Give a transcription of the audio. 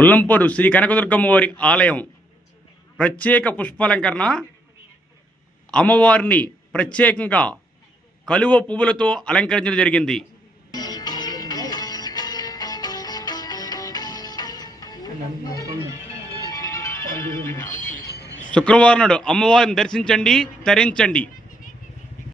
ఉల్లంపూరు శ్రీ కనకదుర్గమ్మ వారి ఆలయం ప్రత్యేక పుష్పాలంకరణ. అమ్మవారిని ప్రత్యేకంగా కలువ పువ్వులతో అలంకరించడం జరిగింది. శుక్రవారం నాడు అమ్మవారిని దర్శించండి, తరించండి.